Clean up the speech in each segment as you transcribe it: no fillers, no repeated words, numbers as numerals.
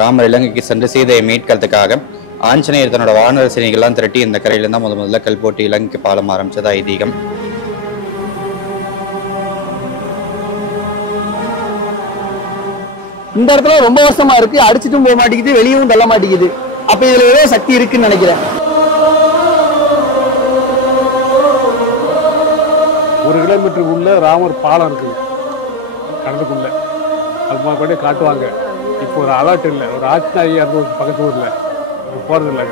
ராமர் இலங்கைக்கு சென்று சீதையை மீட்கிறதுக்காக ஆஞ்சநேயர் தன்னோட வானர சேனைகள்லாம் திரட்டி இந்த கரையில தான் முதல்ல கல் போட்டு இலங்கைக்கு பாலம் ஆரம்பிச்சது ஐதீகம். இந்த இடத்துல ரொம்ப வருஷமா இருக்கு, அடிச்சுட்டும் போக மாட்டேங்குது, வெளியவும் தள்ள மாட்டேங்குது. அப்ப இதுல ஏதோ சக்தி இருக்குன்னு நினைக்கிறேன். 1 கிலோமீட்டருக்குள்ள ராமர் பாலம் இருக்குது கடலுக்குள்ள. அது மாதிரி காட்டுவாங்க. இப்போ ஒரு அலர்ட் இல்லை, ஒரு ஆட்சி அந்த பக்கத்து ஊர்ல போறது இல்லை.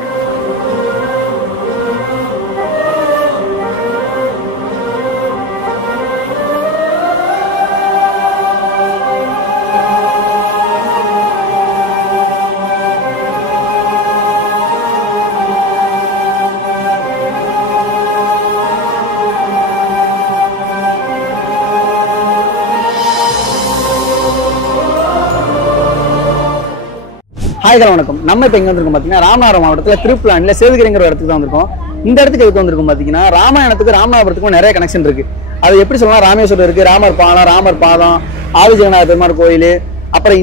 ஹாய் ஹலோ வணக்கம். நம்ம இப்போ எங்கே வந்திருக்கோம் பார்த்தீங்கன்னா ராமநாதபுரம் மாவட்டத்தில் திருப்புலானில் சேதுகிரிங்கிற ஒரு இடத்துக்கு தான் வந்திருக்கோம். இந்த இடத்துக்கு எதுக்கு வந்திருக்கோம் பார்த்தீங்கன்னா ராமாயணத்துக்கு ராமநாதபுரத்துக்கும் நிறைய கனெக்ஷன் இருக்கு. அது எப்படி சொல்லலாம், ராமேஸ்வரம் இருக்கு, ராமர் பாலம், ராமர் பாதம், ஆதிஜகநாத பெருமாள் கோயில், அப்புறம்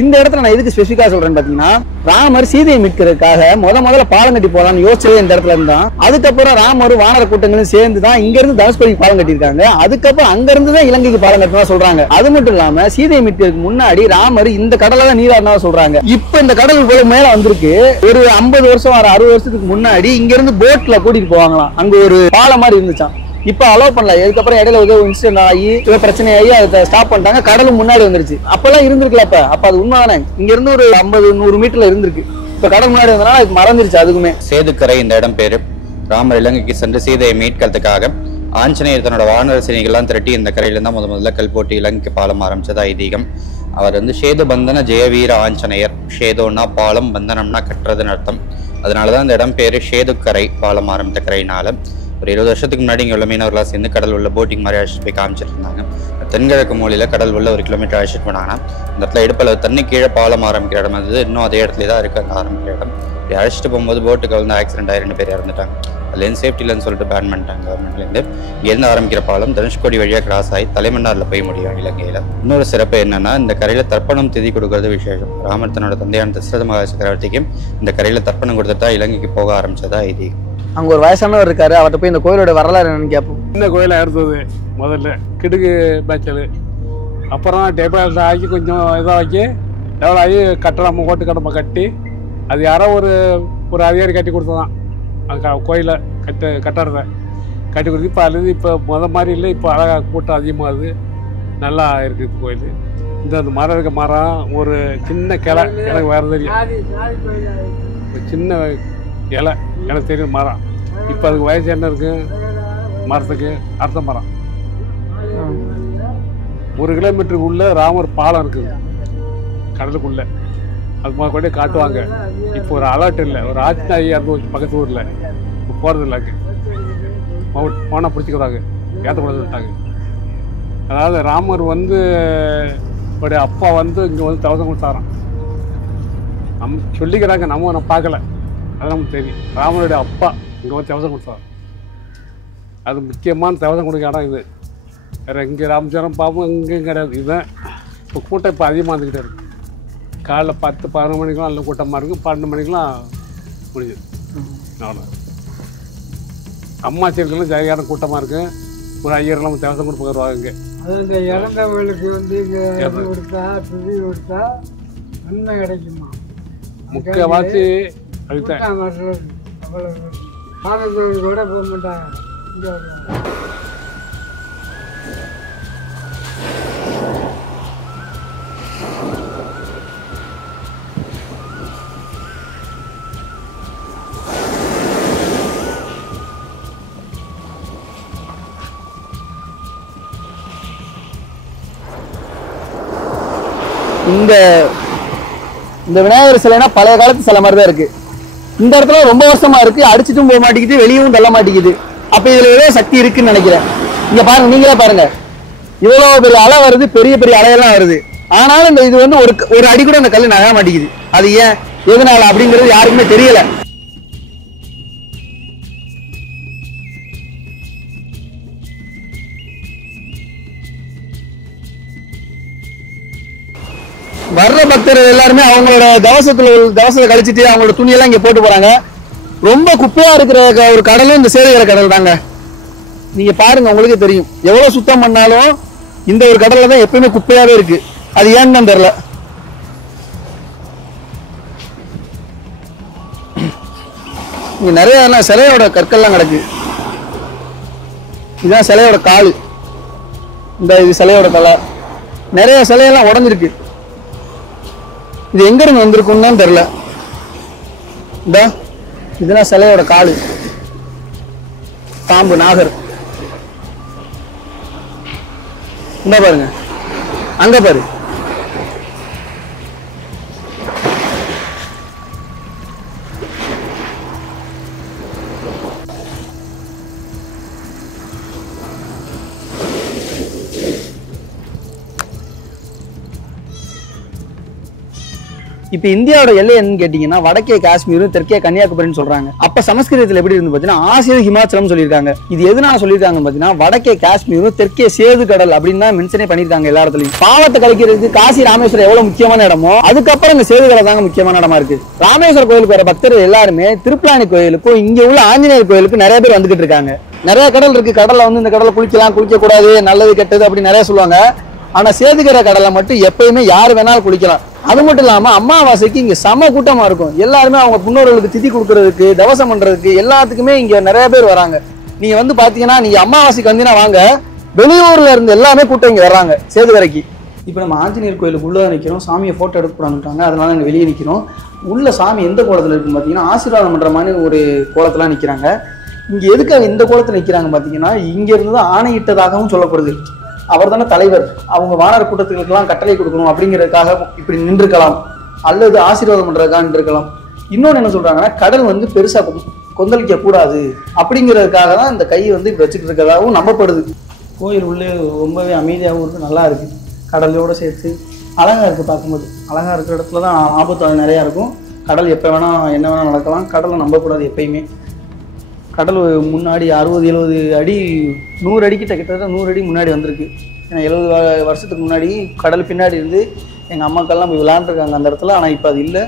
இந்த இடத்துல நான் எதுக்கு ஸ்பெசிஃபிக்கா சொல்றேன்னு பாத்தீங்கன்னா, ராமர் சீதையை மீட்கிறதுக்காக முதல்ல பாலம் கட்டி போலான்னு யோசிச்சதே இந்த இடத்துல இருந்தான். அதுக்கப்புறம் ராமர் வானர கூட்டங்களும் சேர்ந்து தான் இங்க இருந்து தனுஷ்கோடிக்கு பாலம் கட்டியிருக்காங்க. அதுக்கப்புறம் அங்க இருந்து தான் இலங்கைக்கு பாலம் கட்டினா சொல்றாங்க. அது மட்டும் இல்லாம சீதையை மீட்கிறதுக்கு முன்னாடி ராமர் இந்த கடலை தான் நீராடினா சொல்றாங்க. இப்ப இந்த கடல் போல மேல வந்திருக்கு. ஒரு 50 வருஷம் 60 வருஷத்துக்கு முன்னாடி இங்க இருந்து போட்ல கூட்டிட்டு போவாங்களாம். அங்க ஒரு பாலம் மாதிரி இருந்துச்சான். இப்ப அலோவ் பண்ணல. இதுக்கப்புறம் இடையில ஏதோ இன்சிடென்ட் ஆகி பிரச்சனை ஆகி அதை ஸ்டாப் பண்ணிட்டாங்க. கடலும் முன்னாடி வந்துருச்சு. அப்பெல்லாம் இருந்திருக்கல. அப்ப அது உண்மைதானே. இங்க இருந்து ஒரு 50-100 மீட்டர்ல இருந்திருக்கு. இப்ப கடல் முன்னாடி வந்தனால அது மறந்துருச்சு. அதுக்குமே சேதுக்கரை இந்த இடம் பேரு. ராமர் இலங்கைக்கு சென்று சீதையை மீட்கிறதுக்காக ஆஞ்சநேயர் தன்னோட வானர சேனைகள்லாம் திரட்டி இந்த கரையில தான் முதல்ல கல் போட்டு இலங்கைக்கு பாலம் ஆரம்பிச்சது ஐதீகம். அவர் சேது பந்தன ஜெயவீர ஆஞ்சநேயர். சேதோன்னா பாலம், பந்தனம்னா கட்டுறதுன்னு அர்த்தம். அதனாலதான் இந்த இடம் பேரு சேதுக்கரை, பாலம் ஆரம்பித்த கரையினால. ஒரு 20 வருஷத்துக்கு முன்னாடி இங்கே உள்ள மீனவர்களாக சேர்ந்து கடல் உள்ள போட்டிங் மாதிரி அழைச்சிட்டு போய் காமிச்சிட்டு இருந்தாங்க. தென்கிழக்கு மூலையில் கடல் உள்ள 1 கிலோமீட்டர் அழைச்சிட்டு போனாங்கன்னா இந்த இடத்துல இடுப்பளவு தண்ணி கீழே பாலம் ஆரம்பிக்கிற இடம் அது இன்னும் அதே இடத்துல தான் இருக்கு. அந்த ஆரம்பிக்கிற இடம் இப்படி அழைச்சிட்டு போகும்போது போட்டுக்கு ஆக்சிடென்ட் ஆகி 2 பேர் இறந்துட்டாங்க. அதுலேருந்து சேஃப்டிலன்னு சொல்லிட்டு பேன் பண்ணிட்டாங்க கவர்மெண்ட்லேருந்து. இங்கேருந்து ஆரம்பிக்கிற பாலம் தனுஷ்கோடி வழியாக கிராஸ் ஆகி தலைமன்னாரில் போய் முடியும் இலங்கையில். இன்னொரு சிறப்பு என்னன்னா, இந்த கரையில் தர்ப்பணம் திதி கொடுக்கறது விசேஷம். ராமர் தன்னோட தந்தையான தசரத மகா சக்கரவர்த்திக்கு இந்த கரையில் தர்ப்பணம் கொடுத்துட்டா இலங்கைக்கு போக ஆரம்பிச்சதா ஐதீகம். அங்க ஒரு வயசானவர் இருக்காரு. அவர்கிட்ட போய் இந்த கோயிலோட வரலாறு என்னன்னு கேட்போம். சின்ன கோயிலாக இருந்தது முதல்ல, கிடுகு பேச்சல். அப்புறம் டேபிள் ஆக்கி கொஞ்சம் இதாகி டெவலப் ஆகி கட்டடம் ஓட்டு கடமை கட்டி அது யாரோ ஒரு அதிகாரி கட்டி கொடுத்ததான் அந்த கோயிலை கட்டுறத கட்டி கொடுத்து. இப்போ அதுலேருந்து இப்போ மாதிரி இல்லை. இப்போ அழகாக கூட்டம் அதிகமாகுது, நல்லா இருக்குது கோயில். இந்த மரம் இருக்க மரம் ஒரு சின்ன கிளை எனக்கு வேறு தெரியும். சின்ன இலை எனக்கு தெரியும் மரம். இப்போ அதுக்கு வயசு என்ன இருக்கு மரத்துக்கு? அடுத்த மரம் 1 கிலோமீட்டருக்குள்ள ராமர் பாலம் இருக்குது கடலுக்குள்ள. அது மாதிரி காட்டுவாங்க. இப்போ ஒரு அலர்ட் இல்லை, ஒரு ஆட்சி அந்த பக்கத்து ஊரில் இப்போ போகிறது இல்லை. அங்கே போனால் பிடிச்சிக்கிறாங்க, ஏற்றக்கூடாது சொல்லிட்டாங்க. அதாவது ராமர் அவருடைய அப்பா இங்கே 1000 கொடுத்தாராம். சொல்லிக்கிறாங்க, நம்ம பார்க்கல. அது நமக்கு தெரியும். ராமனுடைய அப்பா இங்கே 1000 கொடுத்தார். அது முக்கியமான 1000 கொடுக்க இடம் இது. வேறு இங்கே ராமச்சந்திரன் பாப்போம் இங்கேயும் கிடையாது. இதுதான் இப்போ கூட்டம் இப்போ அதிகமாக இருந்துக்கிட்டே இருக்குது. காலைல 10-11 மணிக்கெலாம் நல்ல கூட்டமாக இருக்குது. 12 மணிக்கெலாம் முடிஞ்சுது. அவ்வளோ அம்மா சீர்களும் ஜெயகாரம் கூட்டமாக இருக்குது. ஒரு 5000 1000 கொடுத்து வருவாங்க. இங்கே அது இந்த இறந்தவர்களுக்கு இங்கே கொடுத்தா துதி கொடுத்தா நன்மை கிடைக்குமா? முக்கியவாசி அதுதான். அவ்வளோ சாமி கோயில் கூட போக மாட்டாங்க. இங்கே இந்த விநாயகர் சிலைனா பழைய காலத்து சிலை மாதிரி தான் இருக்கு. இந்த இடத்துல ரொம்ப வருஷமா இருக்கு, அடிச்சுட்டும் போக மாட்டேங்குது, வெளியவும் தள்ள மாட்டேங்குது. அப்ப இதுல ஏதோ சக்தி இருக்குன்னு நினைக்கிறேன். இங்க பாருங்க, நீங்களே பாருங்க, இவ்வளவு பெரிய அலை வருது, பெரிய பெரிய அலையெல்லாம் வருது. ஆனாலும் இந்த இது ஒரு அடி கூட அந்த கல் நகர மாட்டேங்குது. அது ஏன், எதனால அப்படிங்கிறது யாருக்குமே தெரியல. வர்ற பக்தர்கள் எல்லாருமே அவங்களோட தவசத்தை கழிச்சிட்டு அவங்களோட துணியெல்லாம் இங்க போட்டு போறாங்க. ரொம்ப குப்பையா இருக்கிற ஒரு கடலும் இந்த சேதுகரை கடல் தாங்க. நீங்க பாருங்க, உங்களுக்கே தெரியும். எவ்வளவு சுத்தம் பண்ணாலும் இந்த ஒரு கடல்ல தான் எப்பயுமே குப்பையாவே இருக்கு. அது ஏன்னு தான் தெரியல. இங்க நிறைய சிலையோட கற்கள்லாம் கிடக்கு. இதுதான் சிலையோட காலு. இது சிலையோட தலை. நிறைய சிலையெல்லாம் உடஞ்சிருக்கு. இது எங்க இருந்து வந்திருக்குன்னு தான் தெரியல. இதெல்லாம் சிலையோட காலு. பாம்பு, நாகர். இந்த பாருங்க, அங்க பாரு. இப்ப இந்தியாவோட எல்லை என்னன்னு கேட்டீங்கன்னா வடக்கே காஷ்மீரும் தெற்கே கன்னியாகுமரின்னு சொல்றாங்க. அப்ப சமஸ்கிருதத்துல எப்படி இருந்து பாத்தீங்கன்னா ஆசிய ஹிமாச்சலம் சொல்லியிருக்காங்க. இது எதனால சொல்லியிருக்காங்க பாத்தீங்கன்னா வடக்கே காஷ்மீரும் தெற்கே சேது கடல் அப்படின்னு தான் மென்ஷனே பண்ணிருக்காங்க எல்லா இடத்துலயும். பாவத்தை கழிக்கிறதுக்கு காசி ராமேஸ்வரம் எவ்வளவு முக்கியமான இடமோ அதுக்கப்புறம் இந்த சேது கடல் தாங்க முக்கியமான இடமா இருக்கு. ராமேஸ்வரம் கோயிலுக்கு வர பக்தர்கள் எல்லாருமே திருப்பலானி கோயிலுக்கும் இங்க உள்ள ஆஞ்சநேயர் கோயிலுக்கும் நிறைய பேர் வந்துகிட்டு இருக்காங்க. நிறைய கடல் இருக்கு. கடல்ல இந்த கடலை குளிக்கலாம், குளிக்க கூடாது, நல்லது கெட்டது அப்படி நிறைய சொல்லுவாங்க. ஆனா சேதுகரை கடலை மட்டும் எப்பயுமே யாரு வேணாலும் குளிக்கலாம். அது மட்டும் இல்லாம அமாவாசைக்கு இங்க சம கூட்டமா இருக்கும். எல்லாருமே அவங்க முன்னோர்களுக்கு திதி கொடுக்கறதுக்கு, தவசம் பண்றதுக்கு எல்லாத்துக்குமே இங்க நிறைய பேர் வராங்க. நீங்க பாத்தீங்கன்னா நீங்க அமாவாசைக்கு வந்தீங்கன்னா வாங்க, வெளியூர்ல இருந்து எல்லாமே கூட்டம் இங்க வர்றாங்க சேதுகரைக்கு. இப்ப நம்ம ஆஞ்சநேயர் கோயிலுக்கு உள்ள நிக்கிறோம். சாமியை போட்டோ எடுக்கக்கூடாதுட்டாங்க, அதனால நாங்க வெளியே நிக்கிறோம். உள்ள சாமி எந்த கோலத்துல இருக்குன்னு பாத்தீங்கன்னா ஆசீர்வாதம் பண்ற மாதிரி ஒரு கோலத்துல நிக்கிறாங்க. இங்க எதுக்காக இந்த கோலத்துல நிக்கிறாங்க பாத்தீங்கன்னா இங்க இருந்துதான் ஆணையிட்டதாகவும் சொல்லப்படுது. அவர் தானே தலைவர். அவங்க வானர கூட்டத்துக்கெல்லாம் கட்டளை கொடுக்கணும் அப்படிங்கிறதுக்காக இப்படி நின்றுக்கலாம், அல்லது ஆசீர்வாதம் பண்றதுக்காக நின்றுக்கலாம். இன்னொன்னு என்ன சொல்றாங்கன்னா கடல் பெருசா கொந்தளிக்க கூடாது அப்படிங்கிறதுக்காக தான் இந்த கையை இப்படி வச்சுட்டு இருக்கிறதாகவும் நம்பப்படுது. கோயில் உள்ளே ரொம்பவே அமைதியாகவும் இருக்கு, நல்லா இருக்கு. கடலோட சேர்த்து அழகா இருக்கு. பார்க்கும்போது அழகா இருக்கிற இடத்துல தான் ஆபத்து நிறையா இருக்கும். கடல் எப்போ வேணா என்ன வேணா நடக்கலாம். கடலை நம்பக்கூடாது எப்பயுமே. கடல் முன்னாடி 60-70 அடி 100 அடிக்கு கிட்டத்தட்ட 100 அடி முன்னாடி வந்திருக்கு. ஏன்னா 70 வருஷத்துக்கு முன்னாடி கடல் பின்னாடி இருந்து எங்கள் அம்மாக்கள்லாம் போய் விளையாண்டுருக்காங்க அந்த இடத்துல. ஆனால் இப்போ அது இல்லை.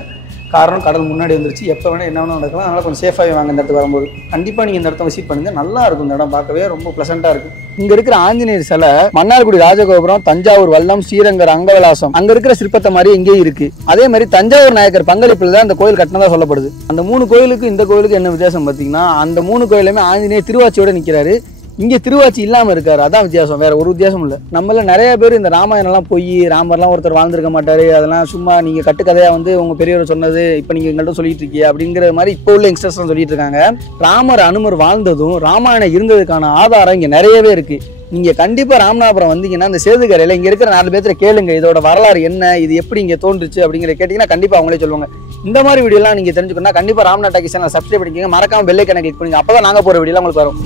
காரணம் கடல் முன்னாடி வந்துருச்சு. எப்போ வேணால் என்ன வேணால் நடக்கலாம். அதனால் கொஞ்சம் சேஃபாகவே வாங்க இந்த இடத்துக்கு வரும்போது. கண்டிப்பாக நீங்கள் இந்த இடத்த விசிட் பண்ணுங்க. நல்லா இருக்கும். இந்த இடம் பார்க்கவே ரொம்ப ப்ளசண்ட்டாக இருக்கும். இங்க இருக்கிற ஆஞ்சநேயர் சிலை மன்னார்குடி ராஜகோபுரம், தஞ்சாவூர் வல்லம், ஸ்ரீரங்கர் அங்கவிலாசம் அங்க இருக்கிற சிற்பத்தை மாதிரி இங்கேயும் இருக்கு. அதே மாதிரி தஞ்சாவூர் நாயக்கர் பங்களிப்பில் தான் இந்த கோயில் கட்டினதா சொல்லப்படுது. அந்த 3 கோயிலுக்கு இந்த கோயிலுக்கு என்ன வித்தியாசம் பார்த்தீங்கன்னா அந்த 3 கோயிலுமே ஆஞ்சநேயர் திருவாச்சியோட நிற்கிறாரு. இங்கே திருவாச்சி இல்லாமல் இருக்காரு. அதான் வித்தியாசம், வேற ஒரு வித்தியாசம் இல்லை. நம்மள நிறைய பேர் இந்த ராமாயணம்லாம் போய் ராமர்லாம் ஒருத்தர் வாழ்ந்திருக்க மாட்டாரு, அதெல்லாம் சும்மா நீங்கள் கட்டுக்கதையாக உங்கள் பெரியவர் சொன்னது இப்போ நீங்கள் எங்கள்கிட்ட சொல்லிட்டு இருக்கீங்க அப்படிங்கிற மாதிரி இப்போ உள்ள யங்ஸ்டர்ஸ்லாம் சொல்லிட்டு இருக்காங்க. ராமர் அனுமர் வாழ்ந்ததும் ராமாயணம் இருந்ததுக்கான ஆதாரம் இங்கே நிறையவே இருக்கு. நீங்க கண்டிப்பா ராமநாதபுரம் வந்தீங்கன்னா இந்த சேதுகரையில இங்க இருக்கிற 4 பேர்த்த கேளுங்க, இதோட வரலாறு என்ன, இது எப்படி இங்க தோன்றுச்சு அப்படிங்கிற கேட்டீங்கன்னா கண்டிப்பா அவங்களே சொல்லுவாங்க. இந்த மாதிரி வீடியோலாம் நீங்க தெரிஞ்சுக்கணும்னா கண்டிப்பா ராம்நாத் டாக்கீஸ் சேனலை சப்ஸ்கிரைப் பண்ணிக்கோங்க. மறக்காம பெல் ஐகானை கிளிக் பண்ணுங்க. அப்பதான் நாங்க போற வீடியோலாம் உங்களுக்கு வரும்.